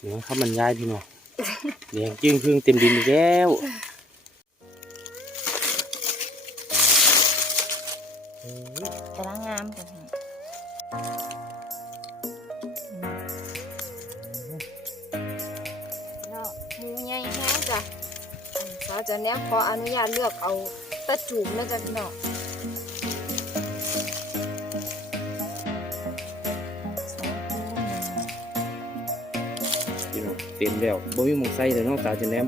เดี๋ยวเขามันย้ายพี่น้องแดงจึ้งครึ่งเต็มดินอีกแล้วกำลังงามกันเนาะมูใหญ่แห้งจ้ะอืมสาจะเนี้ยขออนุญาตเลือกเอาตะจุ่มนะจ๊ะพี่น้อง เต็มแล้วบ่มีหมองใส่เลยน้องสาวจะแนม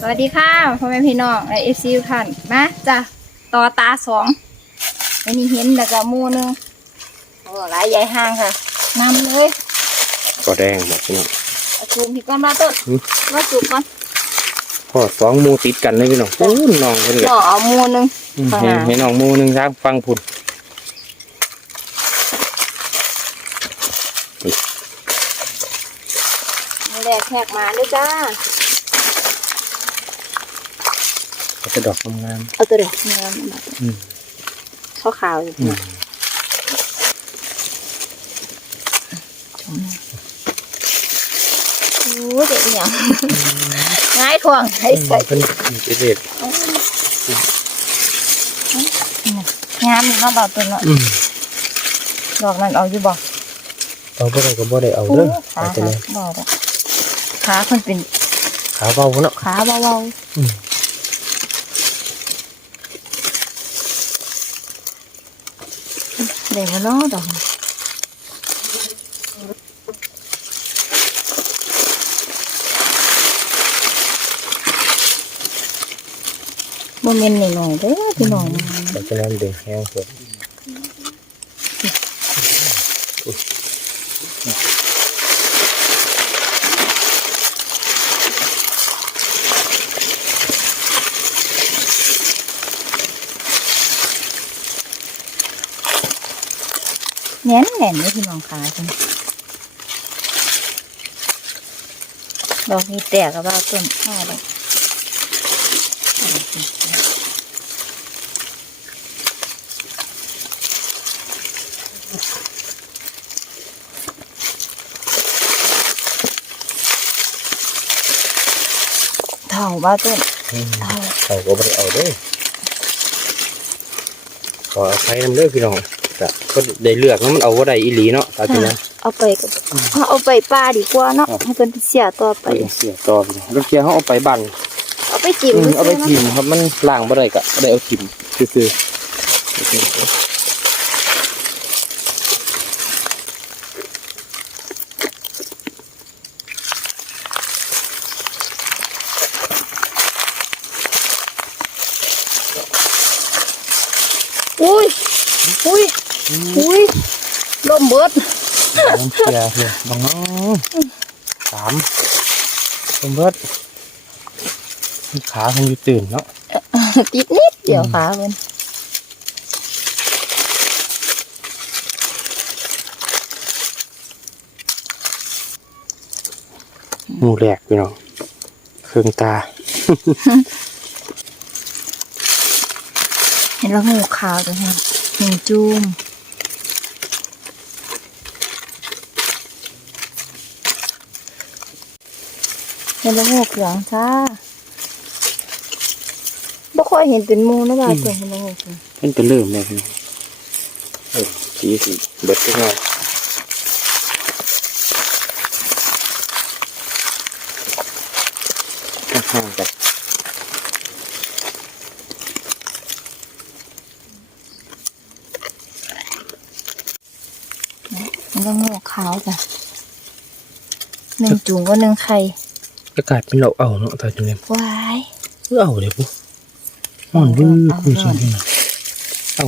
สวัสดีค่ะพ่อแม่พี่น้องและเอฟซีทุกท่านมาจ้ะต่อตาสองไม่มีเห็นแล้วก็หมูหนึงโอ้หลายใหญ่ห้างค่ะนำเลยก็แดงหมดพี่น้อง เอาจุ่มพี่ก้อนมาต้นอืม มาจุ่มก่อนพอสองหมูติดกันเลยพี่น้องโอ้ยน้องเพิ่นเลยเนาะเอาหมูหนึง อืมฟังให้อะให้น้องหมูหนึงทางฟังพุ่น แรกแขกมาด้วยจ้าก็จะดอกงามเอาตัวเดียวเนื้อมันแบบๆอืมข้าวขาวอยู่อืมโอ้ยเด็กอหย่างง่ายทวงให้ใส่เพิ่นพิเศษงามนี่เนาะเบาตัวเนาะอืมดอกนั้นเอาอยู่บ่เอาบ่ได้ก็บ่ได้เอาเด้อขาเอาแต่ค่ะแนมบ่ได้ ขาคนเป็นขาเบาพุ่นเนาะขาเบาอืมๆเดี๋ยวมาเนาะดอกนี้บ่แม่นน้อยๆเด้อพี่น้องเอาแต่แนมเด้งแห้งสุดแน่น แน่นเลยพี่น้องขาคุณดอกนี้แตกกับว่าต้นข้าวดอกเท่าว่าต้นอืมเท่าเอาก็บ่ได้เอาเด้อขออภัยนำเด้อพี่น้อง ก็ก็ได้เลือกแล้วมันเอาบ่ได้อีหลีเนาะตาจินะเอาไปกับเอาไปป่าดีกว่าเนาะให้เป็นเสียต่อไปไปเสียต่อพี่น้องแล้วเกียร์เขาเอาไปบ้านเอาไปจิ้มอืมเอาไปซื้ทิมครับมันล้างบ่ได้ก็ได้เอาทิมซื่อๆ อุ้ยอุ้ยอุ้ยลมเบิด น้ำเกียร์เลยบางน้องสามเป็นเบิดขาคงอยู่ตื่นเนาะติดนิดเดียวขาเพิ่นหมูแหลกพี่น้องเครื่องตา เห็นแล้วงูขาวจังฮะหนึ่งจูม เห็นแล้วงูเหลืองจ้าบ่ค่อยเห็นเป็นหมูนะว่าตัวเห็นแล้วงูเหลืองเพิ่นเป็นเริ่มเลยพี่น้องเออสีสีเบิดก็ง่ายห่างๆกันเห็นแล้วงูขาวจ้ะหนึ่งจูงก็หนึ่งไข่ อากาศเป็นเราเอาเนาะตาจุเนี่ยวายเออเอาเดี๋ยวปุ๊ห่อนวิ่งคุยชิงพี่น้องเอ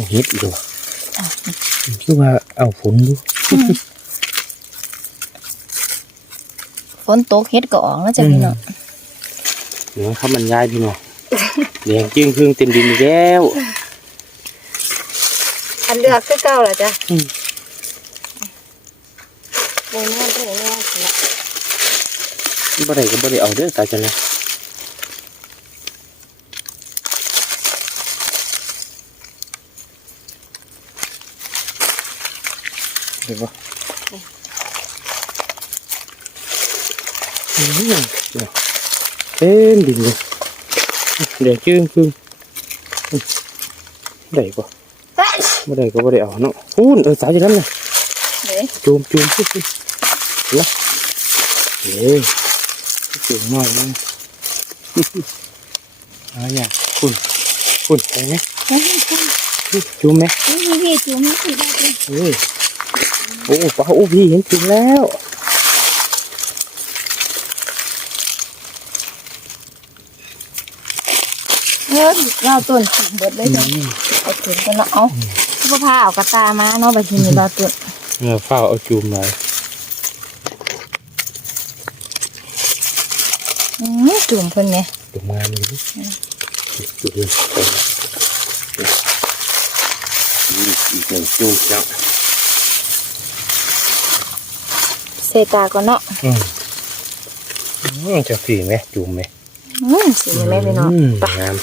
า บ่ได้ก็บ่ได้เอาเด้อตาจันนะเดี๋ยวบ่อืมเต็มดินเลยเดี๋ยวจื้งครึ่งได้ปะไม่ได้ก็ไม่ได้เอาเนาะพูนเออสายอยู่นั่นเลยเด้จูมจูมปุ๊บปุ๊บละเฮ้ยจูมหน่อยนึงอะไรอะคุณคุณไปไหมเฮ้ยจูมไหมนี่พี่จุ่มนี่สิได้เลยเฮ้ยโอ้ป้าโอ้พี่เห็นจูมแล้วเฮ้ยเราต้นถึงเบิดเลยจ้ะเอาถึงกันเนาะเอาพ่อพาเอากระตามาเนาะไปทีนี้เราต้นเออฝ้าเอาจูมหน่อย อืม จุ่มเพิ่นไงจูมมานี่จูมเลยอีกหนึ่งจูมแล้วเซตาก่อนเนาะอืมอืมจะฝีไหมจูมไหมอืมสีแม่พี่น้องอืมไปงาม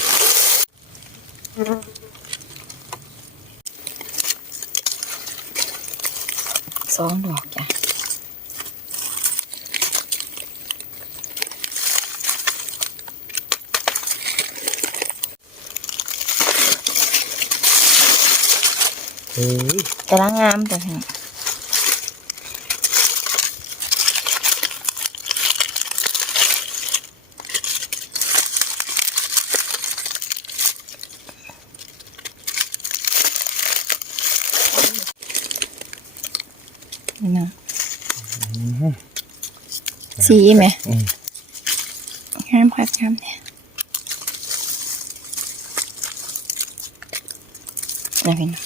สองดอกจ้ะ เฮ้ยกำลังงามแต่พี่น้องนี่นะสีไหมอืมงามครับงามเนี่ยนะพี่น้อง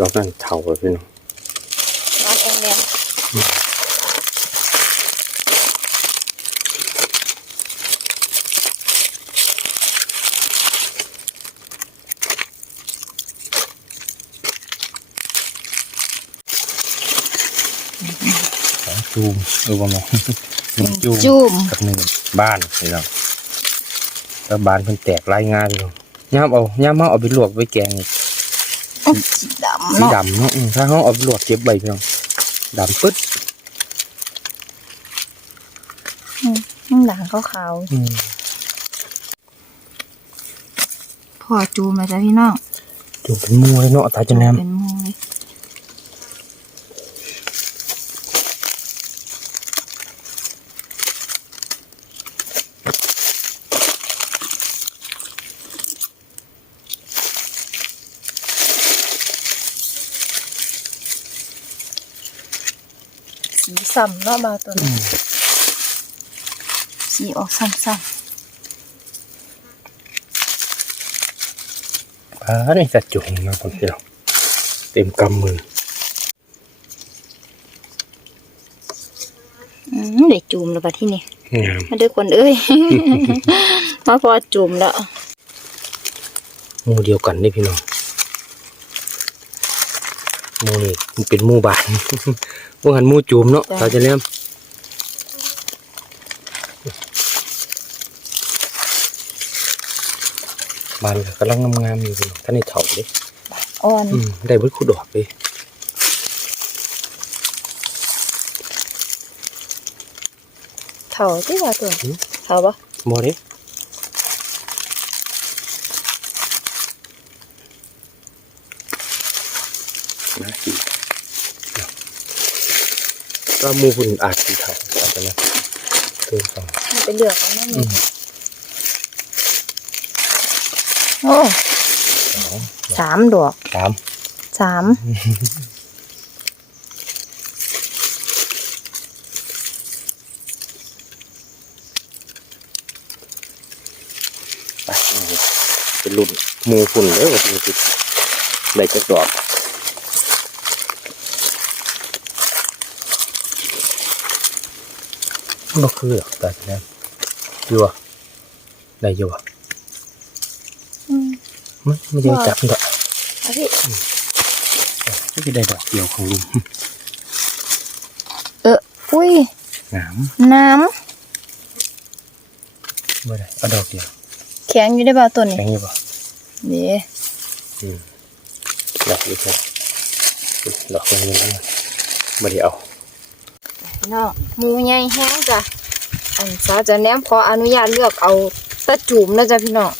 ดอกนั่นเถาเลยพี่น้องร้อนเองเลยสองจูมเออว่าไงหนึ่งจูมจุ่มกับหนึ่งบ้านพี่น้องแล้วบ้านเพิ่นแตกรายงานพี่น้องย่ามเอาย่ามเอาเอาไปลวกไปแกงนี่สี ดำสีเนาะดำเนาะอืมถ้าเขาเอาไปลวกเก็บใบพี่น้องดำปึ๊ดข้างหลังขาวอืมๆพอจูมมาจ้ะพี่น้องจูมเป็นหมูเลยเนาะตาจะแนมเป็นห มูเลยสีสัมเนาะบาวตัวอืนี้มสีออกซ้ำอ่านี่จะจุ่มมาคนพี่น้องเต็มกำมือๆอืมได้จูมแล้วบัดที่นี่งามมาเด้อคนเอ้ย มาพอจูมแล้วหมูเดียวกันนี่พี่น้องห มูนี่มันเป็นหมูบานพวกหันหมูจูมเนาะตาจะแนมบานก็กำลังงามๆอยู่พี่น้องท่านนี่เถาเลยอ่อนอืมได้เบิดคู่ดอกเลยเถาที่ว่าตัวเถาปะบ่เด้นะสิ ก็หมูหุ่นอาจสีเถาอาจจะนะเกินสองมันเป็นเหลือกเอานั่นอืนี่มโอ้สองสามดอกสามสามไปเป็นรุ่นหมูหุ่นเลยว่าเป็นติดได้จักดอก บ่คือหรอกแต่เนี่ยอยู่อะได้อยู่อะอืมไม่ไม่ได้จับดอกเอาพี่ไม่ได้ได้ดอกเดียวของลุงเอออุ้ยหนามน้ไม่ได้เอาดอกเดียวำแข็งอยู่ได้บ่าตัวนี้แข็งอยู่ป่ะเดี๋ยวดอกนี้ครับดอกนี้นั่นไม่ได้เอา พี่พี่น้องหมูใหญ่แห้งจ้ะอันสาวจะแนมขออนุญาตเลือกเอาตะจุ่มนะจ๊ะพี่น้อง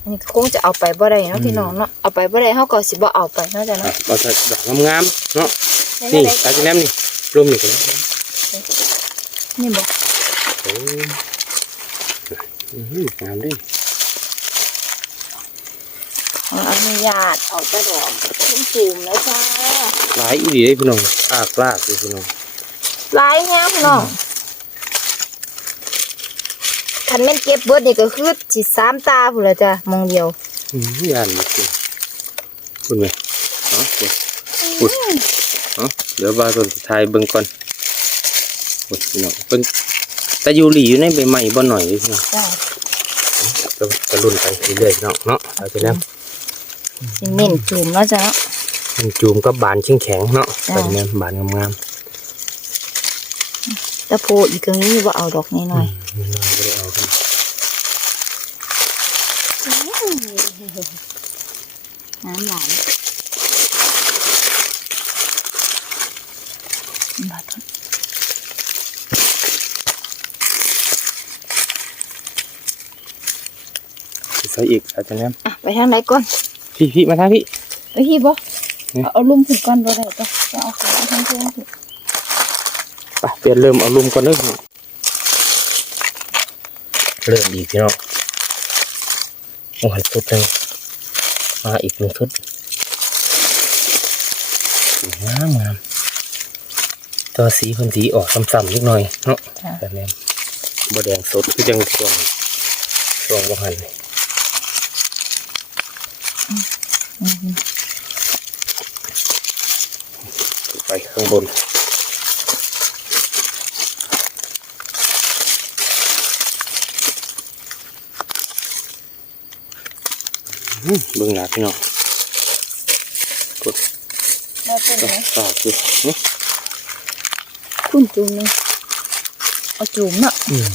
อันนี้คงจะเอาไปบ่ได้เนาะพี่น้องเนาะเอาไปบ่ได้เฮาก็สิบ่เอาไปเนาะจ้ะอะเนาะเอาแต่ดอกงามๆเนาะได้นี่ได้ตาจะแนมนี่รวมนี่กันนี่บ่โอ้ยอื้อหืองามเด้วยขออนุญาตเอาแต่ดอกจุ่มๆนะจ้าหลายอีหลีเลยพี่น้องอากลากเลยพี่น้อง หลายแห้งพี่น้องคันแม่นเก็บเบิดนี่ก็คือสิสามตาพุ่นละจ้ะมองเดียวอืมยานนี่คุณคุณไหมเนาะคุณอุ๊ยเนาะเดี๋ยวบาตัวสุดท้ายเบิ่งก่อนคุณพี่น้องเบิ่งแต่อยู่หลีอยู่ในใบไม้บ่หน่อยเลยพี่น้องจ้ะก็จะรุ่นไปเรื่อยๆเนาะเนาะเอาจะแนมสิเน้นจุ่มเนาะจ้ะเนาะมันจูมกับบานแข็งๆเนาะจ้ะไปแนมบานงามแต่โพอีกตรงนี้ว่าเอาดอกน้ๆอยอืมน้อยๆบ่ได้เอาครับๆน้ำไหลบาดใส่อีกเอาจะแนมอะไปทางไหนก่อนพี่พี่มาทางพี่ ไปที่บ่นี่เอาลุ่มขึ้นก่อนบ่ได้จ้ะจะเอาขาทางเพื่อนขึ้นไป เปลี่ยนเริ่มเอาลุมก่อนเด้อเริ่มอีกพี่น้องโอ้ยทุดหนึงมาอีกหนึ่งทุดงามงามตัวสีเพิ่นสีออกซ้ำๆนิดหน่อยเนาะจ้ะแต่แนมบแดงสดคือจังช่วงช่วงบ่หันนี่อืมไปข้างบน เบิ่งหน้าพี่น้องกดแล้วเป็นไงต่อคืออื้อคุณจุ่มนึงเอาจุ่มเนาะอืม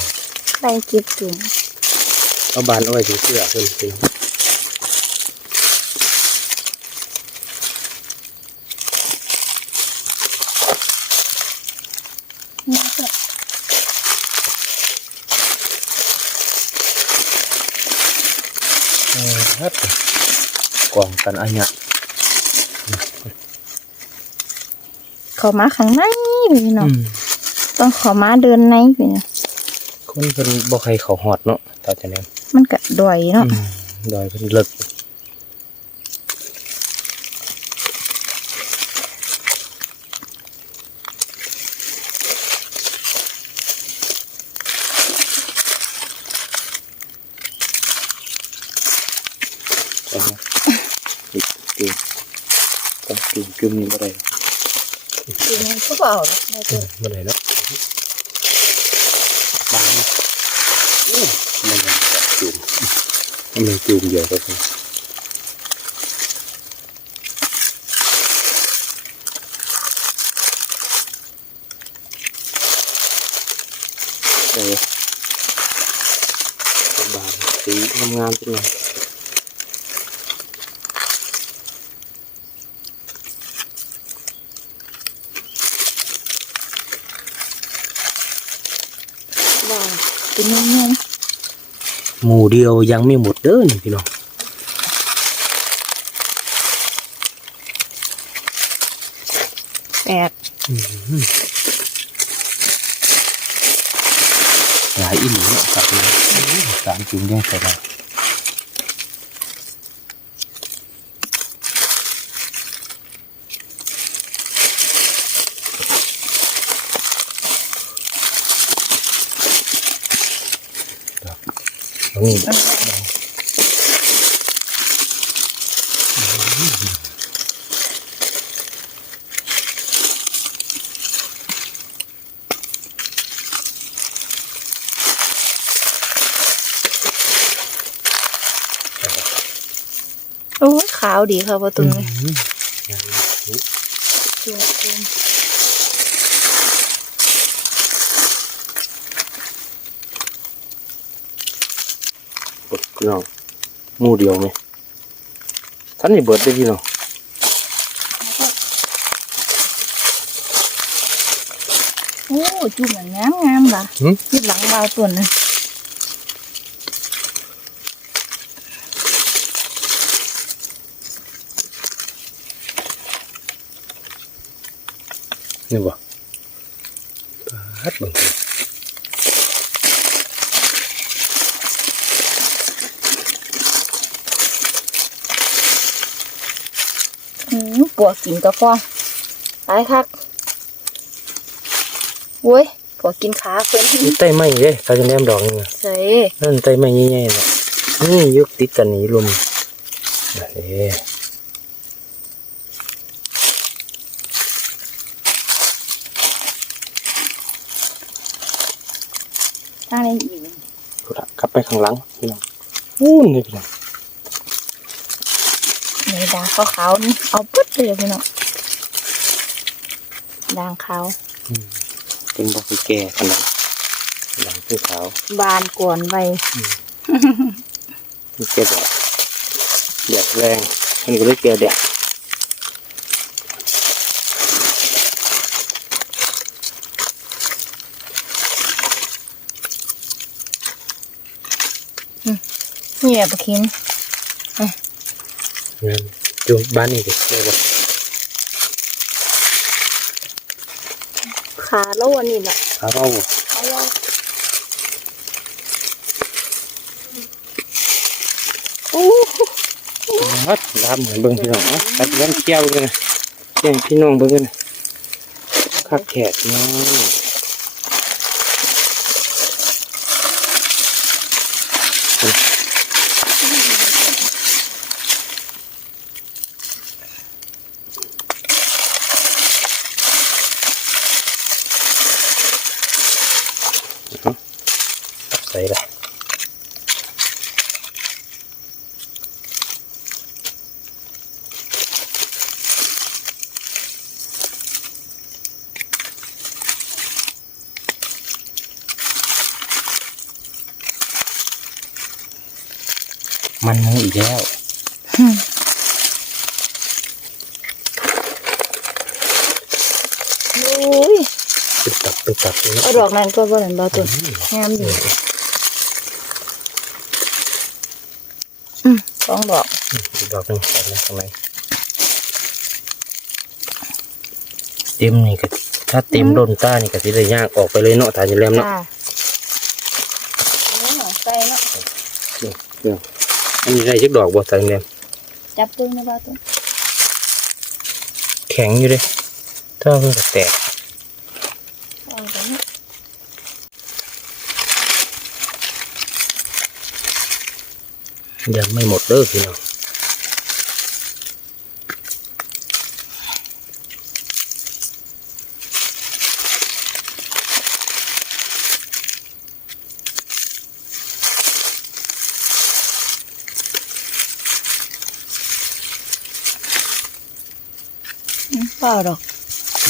ไปเก็บจุ่มเอาบานเอาไว้ถือเสื้อเพิ่นพี่น้อง นี่ก็ เออครับ กองกันอันเนี้ยเข้ามาข้างในพี่น้องต้องเขอมาเดินในไปเนี่ยคนเพิ่นบ่ใครเขาหอดเนาะตาจะแนมมันก็ดอยเนาะอืมดอยเพิ่นเลิกเอามาอีกจุ่มต้องจุ่ มจุ่มนี่บ่ได้จุ่มมันก็เปล่าเนาะได้ตัวบ่ได้เนาะบางอู้มันยังจะจุ่มมันยังจุ่มเยอะก็คือเลยบานสีงามๆจังเลย ว้าวเป็นยังไง หมู่เดียวยังไม่หมดเด้อนี่พี่น้องแปดหลายอีหลีเนาะครับนี่สามจุ่มยังใส่ได้ด ตรงนี้โอ้ยขาวดีค่ะประตูนี้ อืม จุ่มจุ่ม กด พี่น้องหมู่เดียวไหมท่านนี่เบิดได้อพี่น้องโอ้จุ่มงามงามๆล่ะหืมยึดหลังวาวตัวนะนี่บ่ปาดเบิ่ง อืมป วกกินกระฟองตายคักโว้ยปวกกินขาเพิ่นนี่ไต้ไม้เด้ถ้าจะแนมดอกนี่นะใส่นั่นไต้ไม้ใหญ่ๆน่ะนี่อยุกติดกันนี่ลุมนั่นเด้ตั้งในอีกเอาละกลับไปข้างหลังพี่น้องอู้นนี่พี่น้องในดางขาวๆนี่เอาปึ๊ดเลยพี่น้องดางขาวเป็นบ่คือแก่ขนาดหลังคือขาว บานก่อนไวมีแก่แดดแดดแรงมันก็เลยแก่แดดเนี่ยปะคิม งั้นจุ่มบ้านนี่ดิได้บ่ขาโลอันนี้แหละขาเบาบ่เอาไว้ฮัดลามเหมือนเบิ่งพี่น้องนะตัดยันเกี่ยวกันนะแย่งพี่น้องเบิ่งกันนะคักแขกเนาะใส่ละ มันมูอีกแล้ว โอ้ยตึกตักตึกตักเลยเอาดอกนั้นก็บ่เห็นบ่ตุนงามอยู่อืมสองดอกอีกดอกหนึ่งใส่นะข้างในเต็มนี่ก็ถ้าเต็มโดนต้านี่ก็สิได้ยากออกไปเลยเนาะทานจะแลมเนาะค่ะเอาหน่อยใส่เนาะเนาะอันนี้ได้จักดอกบ่ทานแลม จับตึงนะบ่ตุนแข็งอยู่เด้ถ้าเพิ่งก็แตกเอาไปเนาะยังไม่หมดเด้อพี่น้องอืมเปล่าดอก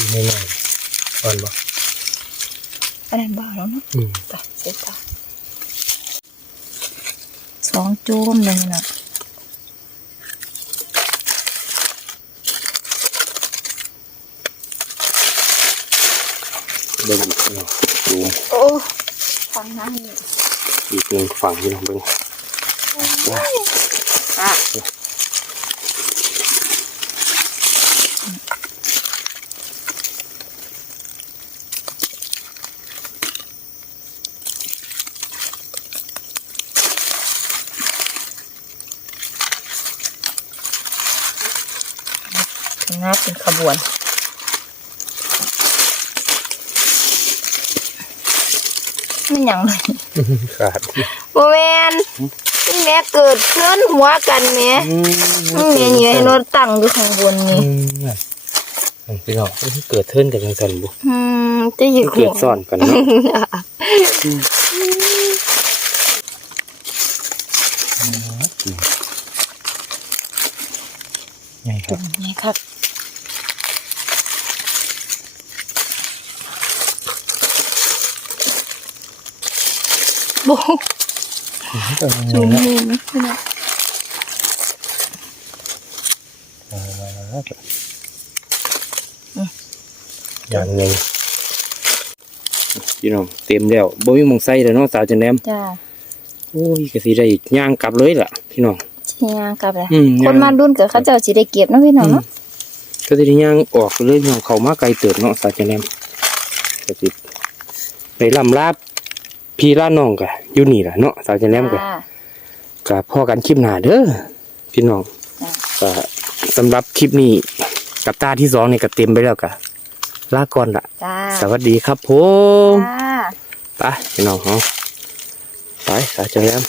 ไม่แน่อ่อนบ่ อันนั้นเปล่าแล้วเนาะ อืม ไปเสร็จแล้วสองจุ่มเลยนะ เบิ่งอีกพี่น้องดูโอ้ฟังนั่งอีกหนึ่งฝั่งพี่น้องเบิ่งว้าอะงับเป็นขบวน ไม่ หยังเลยขาดโมเมนนี่แม่เกิดเคลื่อนหัวกันแม่อืมนี่แม่อยู่ให้รถตั้งอยู่ข้างบนอืนี่มนั่นพี่น้องมันเกิดเทินกับจังสันบุอืมจะอยู่เกิดซ่อนกันเนาะไงครับนี่ครับ โบจุ่มนี่ไหมพี่น้องอย่างหนึ่งพี่น้องเต็มแล้วบ่มีหมองใส่แล้วเนาะสาวจันแนมจ้าโอ้ยก็สิได้ย่างกลับเลยล่ะ พี่น้องเฮียกลับเลยอืมคนมารุ่นกับเขาเจ้าสิได้เก็บเนาะพี่น้องเนาะก็สิได้ย่างออกเลยพี่น้องเข้ามาไกลเติบเนาะสาวจันแนมก็สิไปลำลา พี่ลาน้องก็อยู่นี่ล่ะเนาะสาวจันแนมก็จ้าก็พอกันคลิปหน้าเด้อพี่น้องจ้ะก็สำหรับคลิปนี้กับตาที่สองนี่ก็เต็มไปแล้วก็ลาก่อนละจ้าสวัสดีครับผมจ้าไปพี่น้องเฮาไปสาจังแล้ว